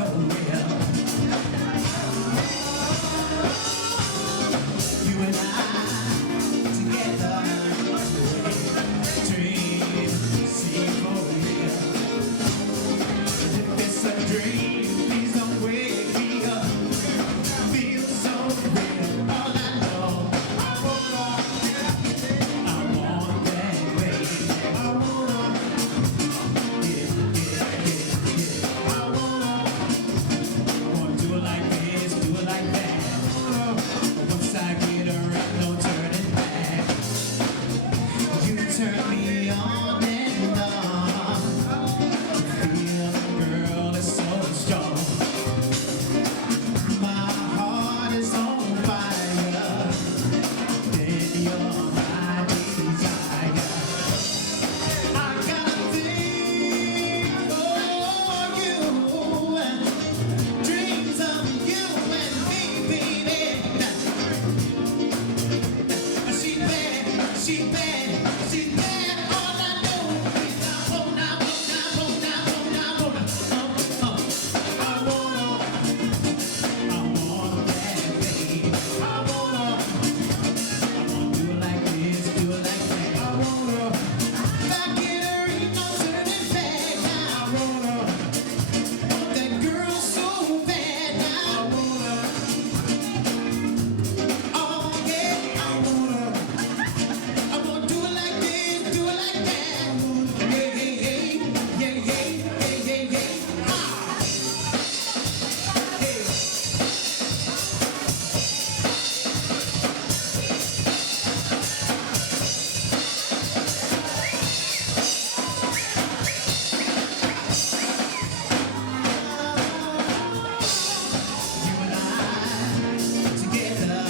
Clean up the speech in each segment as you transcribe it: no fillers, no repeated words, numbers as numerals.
so real. You and I together, dream, see for real. If it's a dream, please don't wake me up. Feel so real, all I know. I want that baby. I wanna, yeah. I wanna do it like this, do it like that. Once I get around, no turning back. You turn me on and on. Feel the girl is so strong. My heart is on fire. Then you're my desire. I got a thing for you. Dreams of you and me, baby. She bad, she bad, she bad. All I know is I wanna, that baby. I wanna do it like this, do it like that. I wanna, if I get her, ain't no turning back now. I wanna, want that girl so bad now. I wanna, oh yeah, I wanna do it like this, do it like that. Yeah, yeah, yeah, yeah, yeah, yeah, yeah, yeah. Ah, hey. You and I together,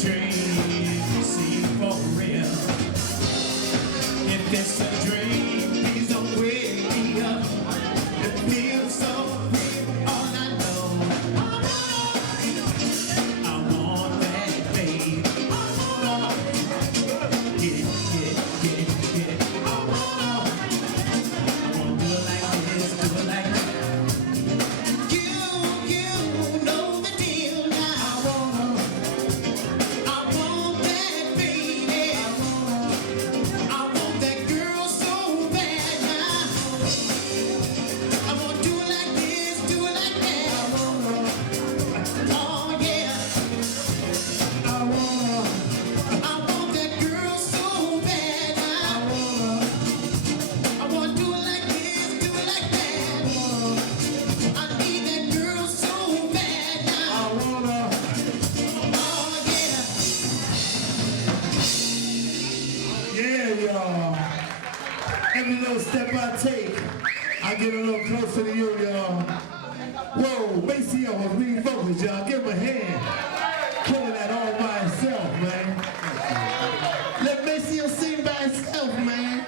dream, see for real. If it's a dream, please don't wake me up. It feels so real, all I know. I want that baby. I wanna, get it. I wanna do it like this, do it like that. You know the deal now. I want that baby. I want that girl so bad now. I wanna do it like this, do it like that. Oh yeah. I want that girl so bad now. I wanna do it like this, do it like that. I need that girl so bad now. Oh yeah. Yeah, y'all. Every little step I take, I get a little closer to you, y'all. Whoa, Maceo was lead vocals, y'all. Give him a hand. Killing that all by himself, man. Let Maceo sing by himself, man.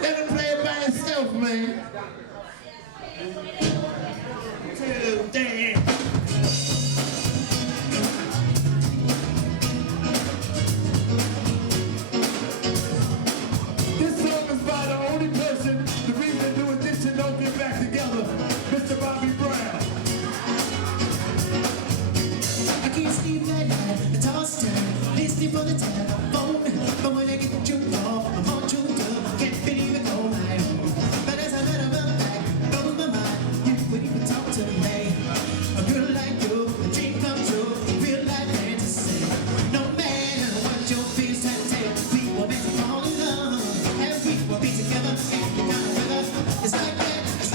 Let him play it by himself, man. 2, 3. This song is by the only person, the reason doing this and don't get back together, Mr. Bobby Brown. I can't sleep at night, I toss and turn, listening for the telephone. But when I get the jump off, I'm all chewed up, can't believe it all night long. But as I let her run back, blows my mind, you wouldn't even talk to me. A girl like you, a dream come true, real life fantasy. No matter what your fears had to take, we were meant to fall in love, and we will be together, and you got with us. It's like that, it's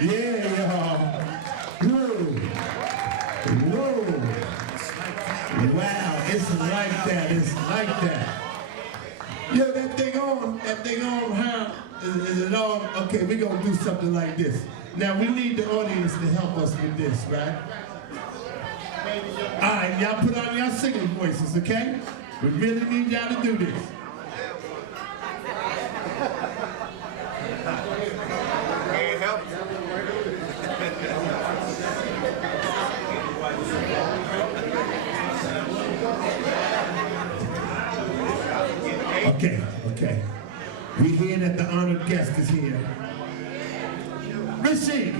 Yeah, y'all. Whoa. Whoa. Wow, it's like that. It's like that. Yo, that thing on, huh? Is it on? Okay, we're gonna do something like this. Now, we need the audience to help us with this, right? All right, y'all put on your singing voices, okay? We really need y'all to do this. Can't help Okay. We hear that the honored guest is here. Richard,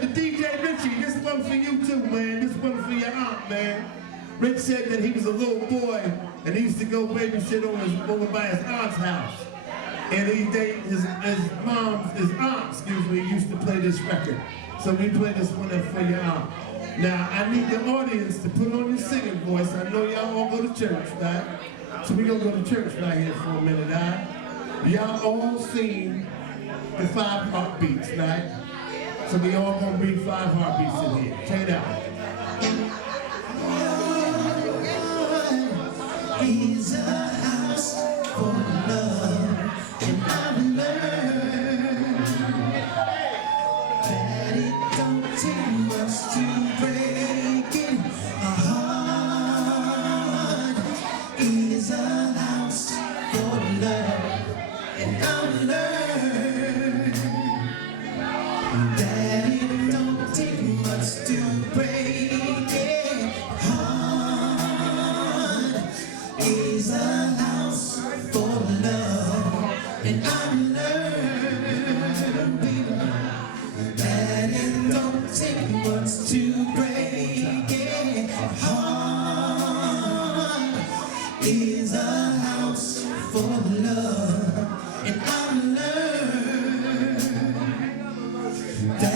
the DJ Richie, this one for you too, man. This one for your aunt, man. Rich said that he was a little boy and he used to go babysit over by his aunt's house. And his aunt, used to play this record. So we play this one up for your aunt. Now, I need the audience to put on your singing voice. I know y'all all go to church, right? So we gonna go to church right here for a minute, all right? Y'all all sing the 5 heartbeats, right? So we all gonna read 5 heartbeats in here. Check it out. Is a house for love, and I've learned that it don't take much to break it. A heart is a house for love, and I've learned that it don't take much to break it. Is a house for love, and I've learned, baby, that it don't take much to break it. Heart is a house for love, and I've learned that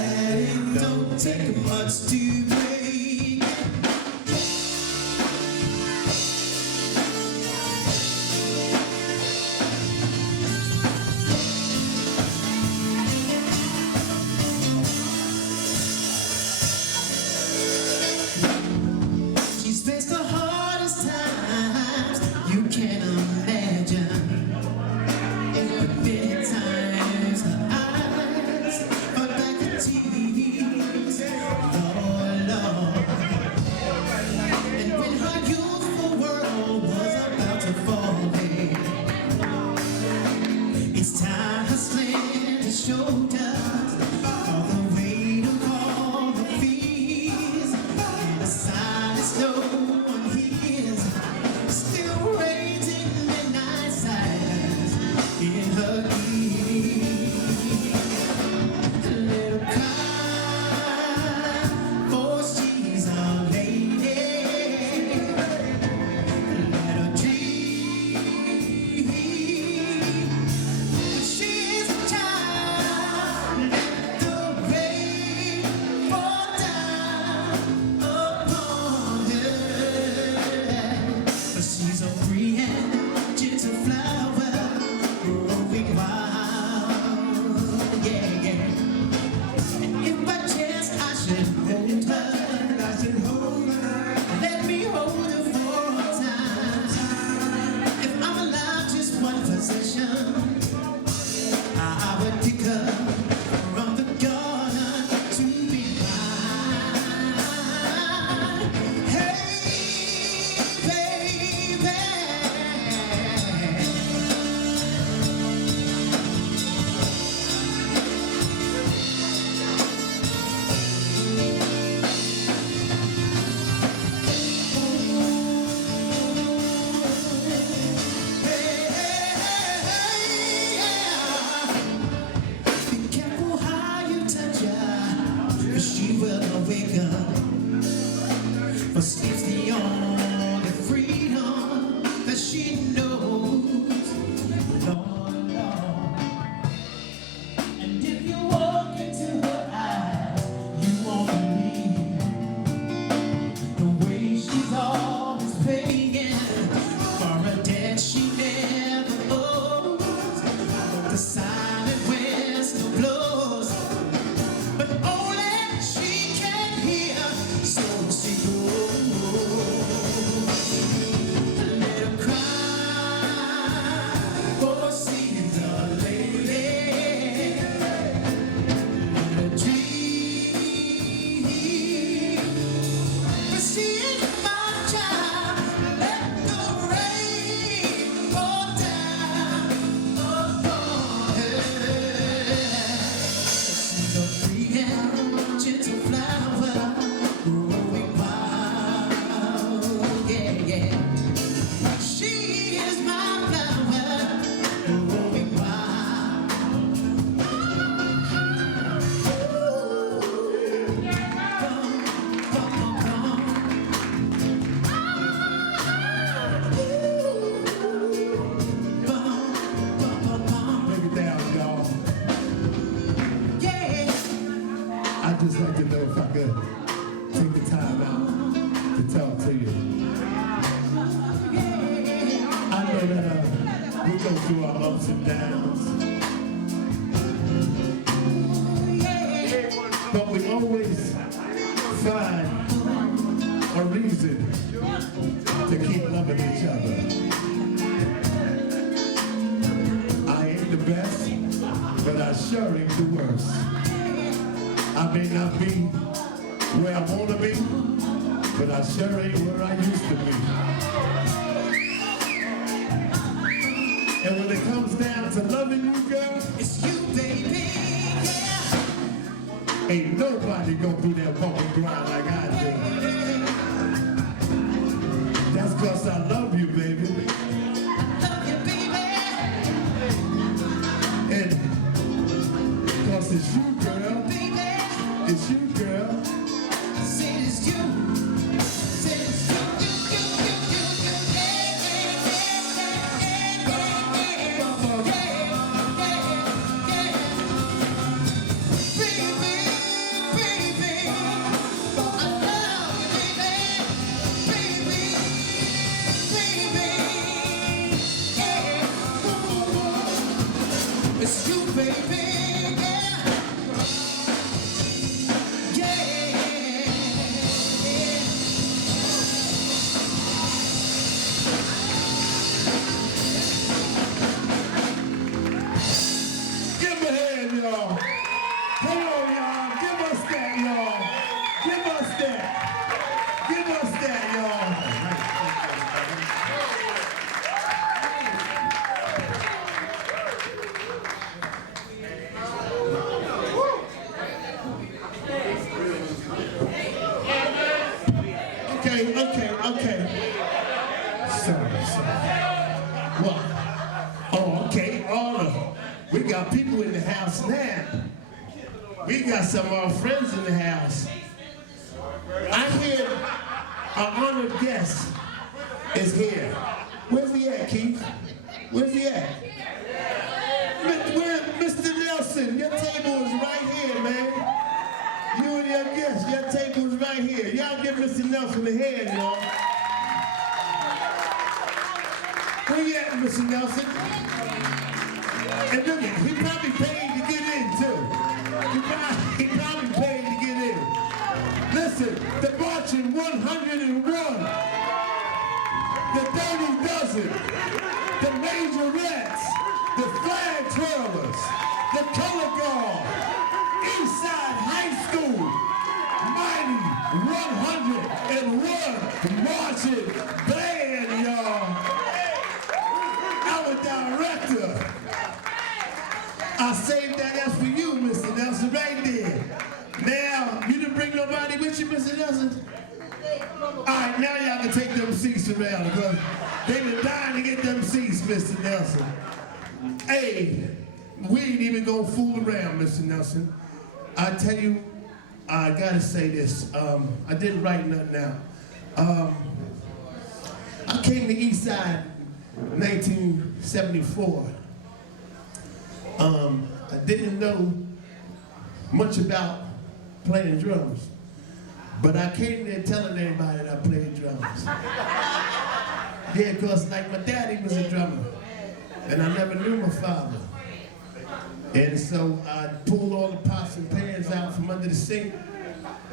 I'd just like to know if I could take the time out to talk to you. I know that we go through our ups and downs, but we always find a reason to keep loving each other. I ain't the best, but I sure ain't the worst. I may not be where I want to be, but I sure ain't where I used to be. And when it comes down to loving you, girl, It's you, baby, yeah. ain't nobody gonna do that bump and grind like I do. That's 'cause I love you, baby. Love you, baby. And 'cause it's you, girl. Baby, It's you, girl. say it's you. Say it's you, It's you, baby, yeah. Give me a hand, y'all. Come on, y'all. Give us that, y'all. Give us that. Give us that, y'all. Okay. Sorry. What? Oh, okay. We got people in the house now. We got some of our friends in the house. I hear our honored guest is here. Where's he at, Keith? Where's he at? Mr. Nelson, your table is right here, man. You and your guest, your table is right here. Y'all give Mr. Nelson a hand, y'all. Where you at, Mr. Nelson? And look, he probably paid to get in, too. He probably paid to get in. Listen, the Marching 101, the Dirty Dozen, the Majorettes, the Flag Twirlers, the Color Guard, Eastside High School, Mighty 101 Marching Band, y'all. Our director. I saved that S for you, Mr. Nelson, right there. Now, you didn't bring nobody with you, Mr. Nelson? All right, now y'all can take them seats around because they been dying to get them seats, Mr. Nelson. Hey, we ain't even gonna fool around, Mr. Nelson. I tell you, I gotta say this. I didn't write nothing out. I came to Eastside in 1974. I didn't know much about playing drums, but I came there telling everybody that I played drums. Yeah, because like my daddy was a drummer, and I never knew my father. And so I pulled all the pots and pans out from under the sink,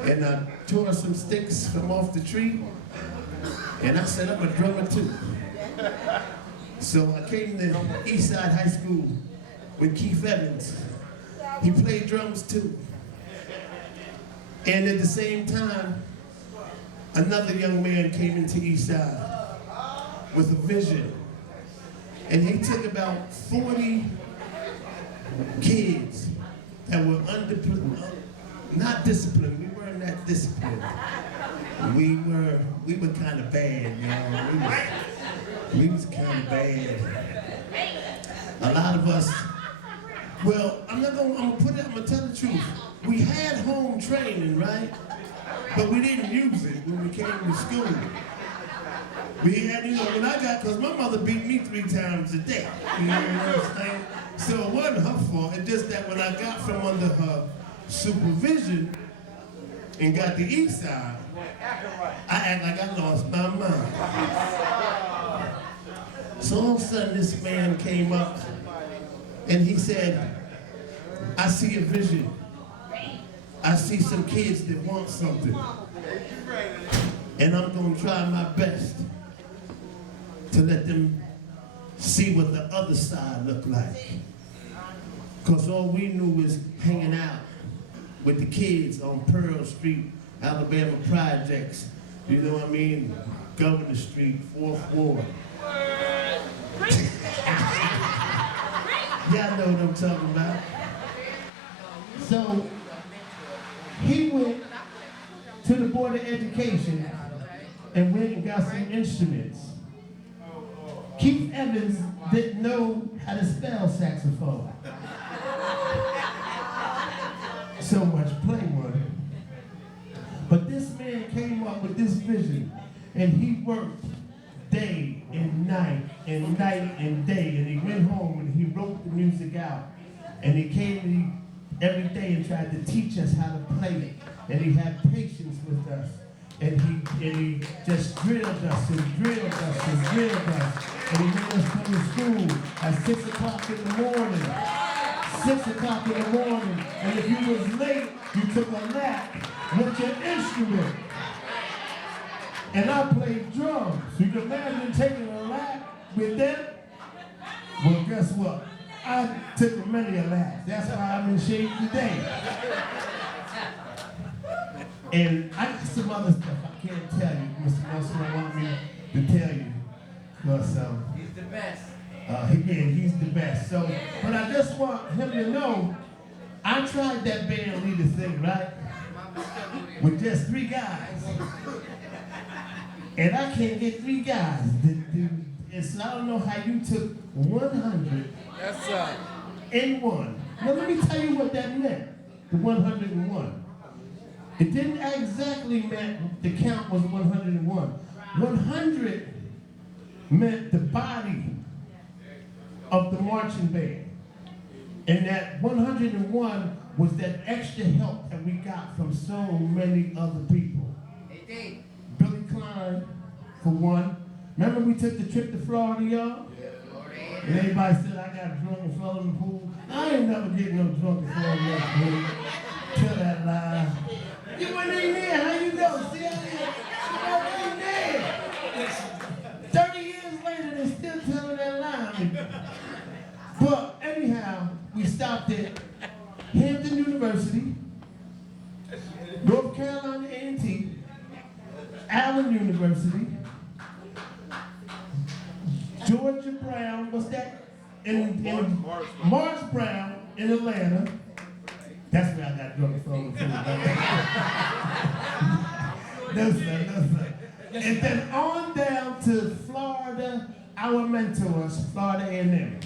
and I tore some sticks from off the tree, and I said, I'm a drummer too. So I came to Eastside High School with Keith Evans. He played drums too. And at the same time, another young man came into Eastside with a vision. And he took about 40 kids that were not disciplined. We weren't that disciplined. We were kind of bad, you know. We was kind of bad. A lot of us, well, I'm gonna tell the truth. We had home training, right? But we didn't use it when we came to school. We had, when I got, because my mother beat me 3 times a day. You know what I'm saying? So it wasn't her fault. It's just that when I got from under her supervision, and got the Eastside, I act like I lost my mind. So all of a sudden this man came up and he said, I see a vision. I see some kids that want something. And I'm gonna try my best to let them see what the other side look like. Because all we knew was hanging out with the kids on Pearl Street, Alabama Projects, you know what I mean? Governor Street, 4th Ward. Y'all know what I'm talking about. So he went to the Board of Education and went and got some instruments. Keith Evans didn't know how to spell saxophone. So much play money. But this man came up with this vision, and he worked day and night and night and day, and he went home and he wrote the music out, and he came to me every day and tried to teach us how to play it, and he had patience with us, and he just drilled us and drilled us and drilled us, and he made us come to school at 6 o'clock in the morning. 6 o'clock in the morning, and if you was late, you took a lap with your instrument. And I played drums. You can imagine taking a lap with them? Well, guess what? I took many a lap. That's why I'm in shape today. And I got some other stuff I can't tell you. Mr. Nelson, I want me to tell you. Because he's the best. Again, he's the best. So, but I just want him to know, I tried that band leader thing, right? With just 3 guys. And I can't get 3 guys. And so I don't know how you took 100 in one. Now let me tell you what that meant, the 101. It didn't exactly mean the count was 101. 100 meant the body of the marching band. And that 101 was that extra help that we got from so many other people. Billy Kline, for one. Remember we took the trip to Florida, y'all? And everybody said I got drunk and fell in the pool. I ain't never getting no drunk and fell in that pool. Tell that lie. You weren't even there. How you know? See how you weren't there. 30 years later, they're still telling that lie. But anyhow, we stopped at Hampton University, North Carolina A&T, Allen University, Georgia Brown, what's that? Morris Brown in Atlanta. That's where I got drunk from. No, sir. And then on down to Florida, our mentors, Florida A&M.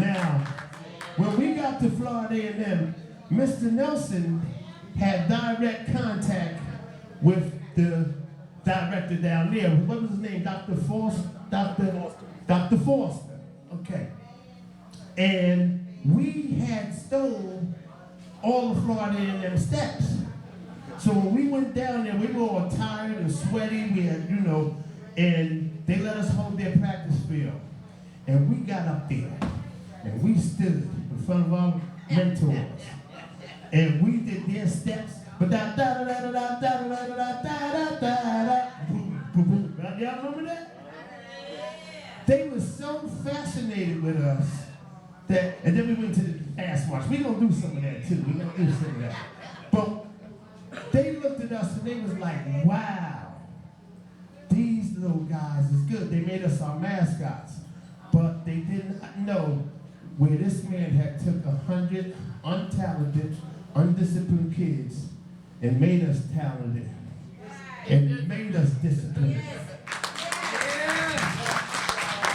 Now, when we got to Florida A&M, Mr. Nelson had direct contact with the director down there. What was his name? Dr. Foster? Dr. Foster. Okay. And we had stolen all the Florida A&M steps. So when we went down there, we were all tired and sweaty. We had, and they let us hold their practice field. And we got up there, and we stood in front of our mentors. And we did their steps. But y'all remember that? They were so fascinated with us that, and then we went to the fast march. We're gonna do some of that too. We're gonna do some of that. But they looked at us and they was like, wow, these little guys is good. They made us our mascots. But they didn't know where this man had took 100 untalented, undisciplined kids and made us talented and made us disciplined.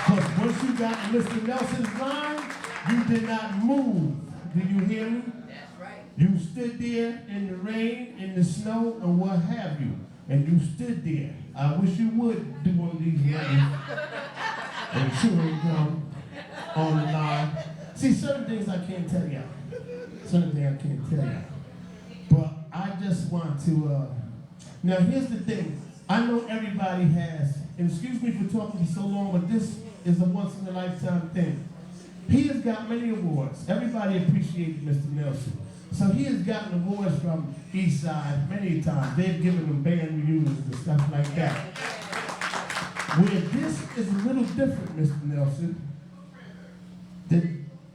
Because once you got Mr. Nelson's line, you did not move. Do you hear me? That's right. You stood there in the rain, in the snow, and what have you. And you stood there. I wish you would do one of these runs and chewing gum on the line. See, certain things I can't tell y'all. Certain things I can't tell y'all. I just want to, now here's the thing. I know everybody has, and excuse me for talking so long, but this is a once in a lifetime thing. He has got many awards. Everybody appreciated Mr. Nelson. So he has gotten awards from Eastside many times. They've given him band reunions and stuff like that. Where this is a little different, Mr. Nelson, that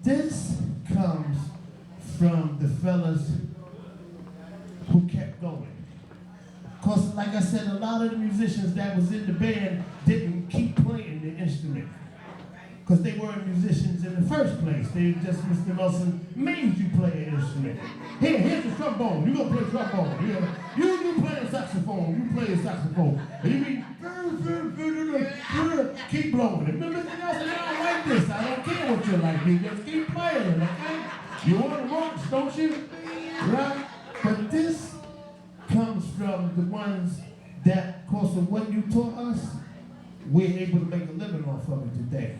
this comes from the fellas who kept going. Because like I said, a lot of the musicians that was in the band didn't keep playing the instrument. Because they weren't musicians in the first place. They just, Mr. Nelson made you play an instrument. Here's the trombone. You gonna play trombone. You play a saxophone. You play a saxophone. And you be, keep blowing it. Mr. Nelson, I don't like this. I don't care what you like. You just keep playing it, okay? You want to march, don't you? Right? But this comes from the ones that, because of what you taught us, we're able to make a living off of it today.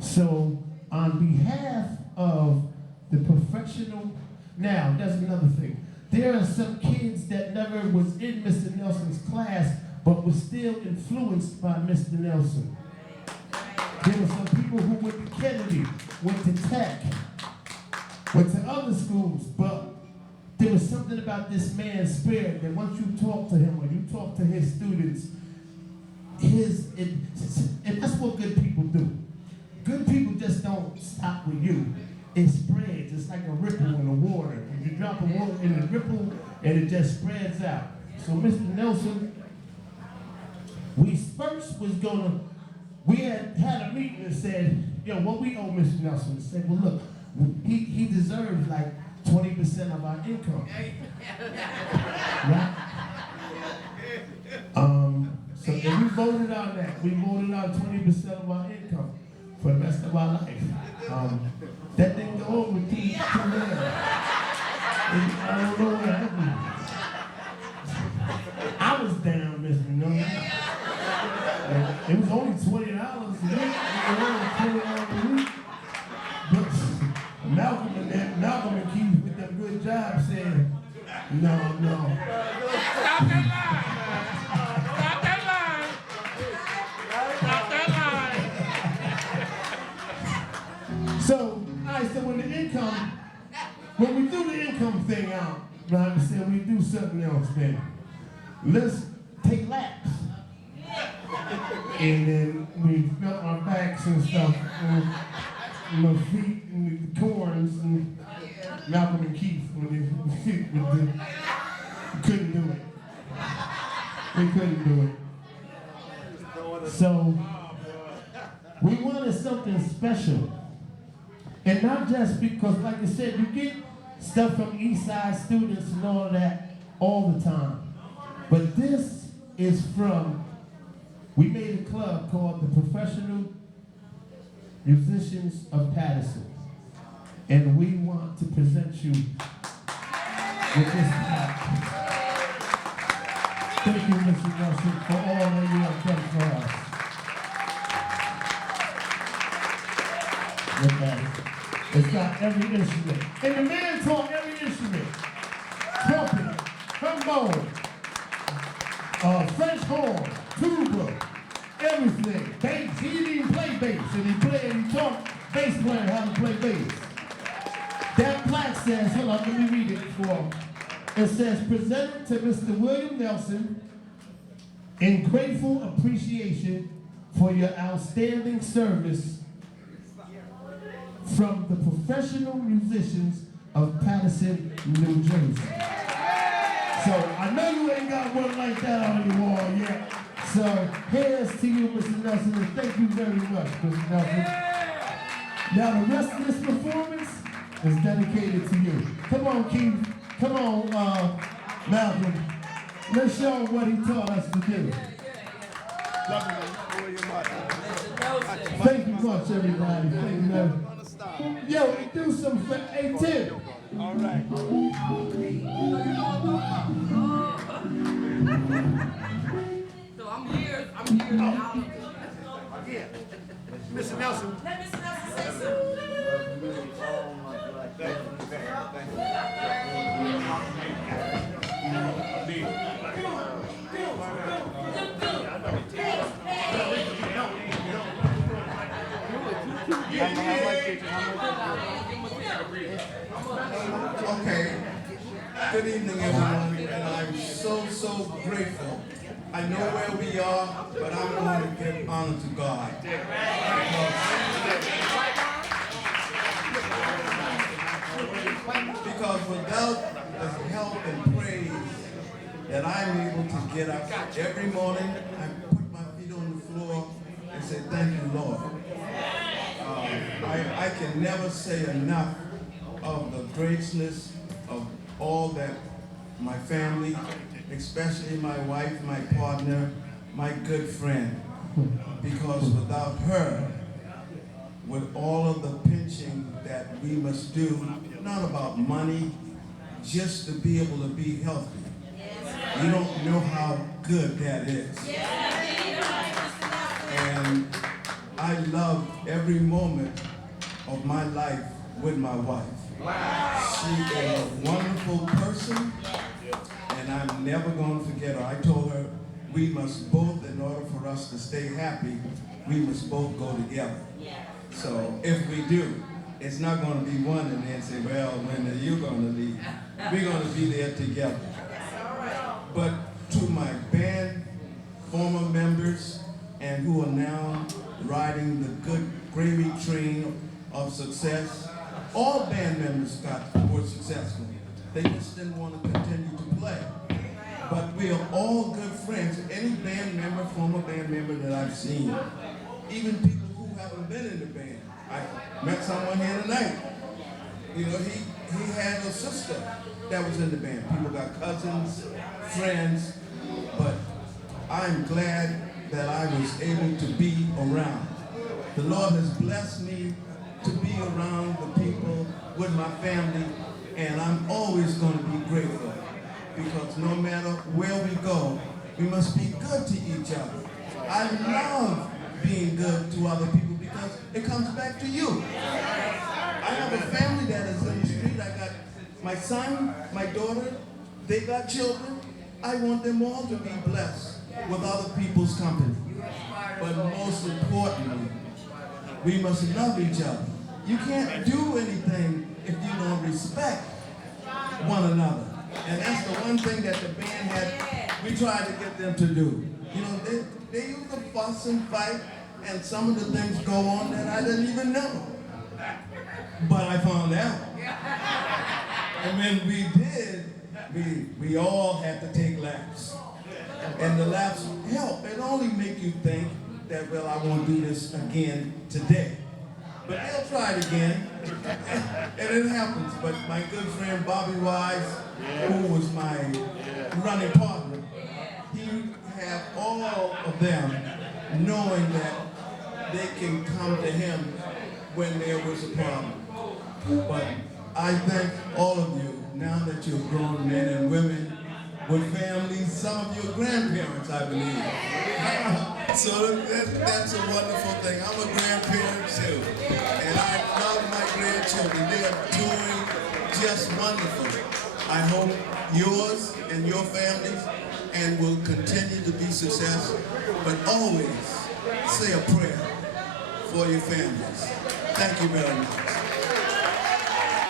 So, on behalf of the professional, now, there's another thing. There are some kids that never was in Mr. Nelson's class, but was still influenced by Mr. Nelson. There were some people who went to Kennedy, went to Tech, went to other schools, but there was something about this man's spirit that once you talk to him or you talk to his students, and that's what good people do. Good people just don't stop with you. It spreads. It's like a ripple in the water. You drop a water in a ripple and it just spreads out. So Mr. Nelson, we first was gonna, we had a meeting and said, yo, what we owe Mr. Nelson? We said, well look, he deserves like 20% of our income. Right? So and we voted on that. We voted on 20% of our income for the rest of our life. That didn't go over too well. I don't know what happened. I was down, Mr. Nelson. It was only $20 a week. It was only $20 a week. But Malcolm and Keith with them good jobs said, no. Stop that line! Stop that line! Stop that line! So, all right, so when we do the income thing out, right, we said we do something else then. Let's take laps. And then we felt our backs and stuff, and my feet and the corns, and Malcolm and Keith, we couldn't do it. We couldn't do it. So, we wanted something special. And not just because, like I said, you get stuff from Eastside students and all that all the time. But this is from, we made a club called the Professional Musicians of Patterson. And we want to present you with this plaque. Thank you, Mr. Nelson, for all that you have done for us. Look at it. It's got every instrument. And the man taught every instrument. Trumpet, trombone, French horn, tuba, everything. Bass. He didn't even play bass. And he taught bass player how to play bass. That plaque says, hold on, let me read it for him. It says, presented to Mr. William Nelson in grateful appreciation for your outstanding service from the Professional Musicians of Patterson, New Jersey. So I know you ain't got one like that on your wall yet. So here's to you, Mr. Nelson, and thank you very much, Mr. Nelson. Now the rest of this performance is dedicated to you. Come on, Keith. Come on, Malcolm. Let's show him what he taught us to do. Thank you much, everybody. Thank you, man. Yo, do some for A10. All right. So I'm here now. Yeah. Mr. Nelson. Let Mr. Nelson say something. Thank you. Okay. Good evening, everyone, and I'm so grateful. I know where we are, but I'm going to give honor to God. Because without the help and praise that I'm able to get up every morning, I put my feet on the floor and say, thank you, Lord. I can never say enough of the graciousness of all that my family, especially my wife, my partner, my good friend, because without her, with all of the pinching that we must do, not about money, just to be able to be healthy. You don't know how good that is. And I love every moment of my life with my wife. She is a wonderful person, and I'm never going to forget her. I told her we must both, in order for us to stay happy, we must both go together. So if we do, it's not going to be one and then say, well, when are you going to leave? We're going to be there together. But to my band, former members, and who are now riding the good gravy train of success, all band members were successful. They just didn't want to continue to play. But we are all good friends. Any band member, former band member that I've seen, even people who haven't been in the band. I met someone here tonight. You know, he had a sister that was in the band. People got cousins, friends, but I'm glad that I was able to be around. The Lord has blessed me to be around the people with my family, and I'm always going to be grateful, because no matter where we go, we must be good to each other. I love being good to other people because it comes back to you. I have a family that is in the street. I got my son, my daughter, they got children. I want them all to be blessed with other people's company. But most importantly, we must love each other. You can't do anything if you don't respect one another. And that's the one thing that the band had, we tried to get them to do. You know, they used to fuss and fight, and some of the things go on that I didn't even know. But I found out. And when we did, we all had to take laps. And the laps help. It only make you think that, well, I won't do this again today. But they'll try it again, and it happens. But my good friend Bobby Wise, who was my running partner, he had all of them knowing that they can come to him when there was a problem. But I thank all of you, now that you're grown men and women with families, some of your grandparents, I believe. So that's a wonderful thing. I'm a grandparent too, and I love my grandchildren. They are doing just wonderful. I hope yours and your families and will continue to be successful, but always say a prayer for your families. Thank you very much.